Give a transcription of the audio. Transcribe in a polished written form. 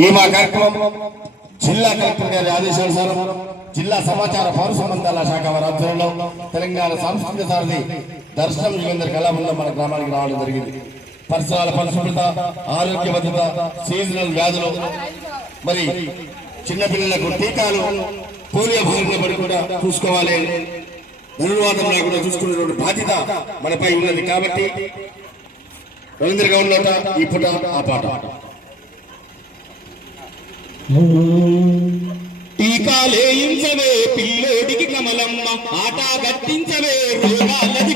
ఈ మా కార్యక్రమం జిల్లా కలెక్టర్ గారి ఆదేశానుసారం జిల్లా సమాచార పౌర సంబంధాల శాఖ వారి ఆధ్వర్యంలో తెలంగాణ సాంస్కృతిక సారథి దర్శనం యుగంధర్ కళామండలం మన గ్రామానికి రావడం జరిగింది. పరిసరాల పరిశుభ్రత, ఆరోగ్య భద్రత, సీజనల్ వ్యాధులు, మరి చిన్నపిల్లలకు టీకాలు, పోలియో బారిన పడి కూడా చూసుకోవాలి, ధనుర్వాదం లేకుండా చూసుకునేటువంటి బాధ్యత మనపై ఉన్నది. కాబట్టి రవీంద్రగా ఉన్నట ఈ పూట ఆ పాట టీకాలేయించవే పిల్లోడికి కమలమ్మ, ఆట గట్టించవే రోగాలది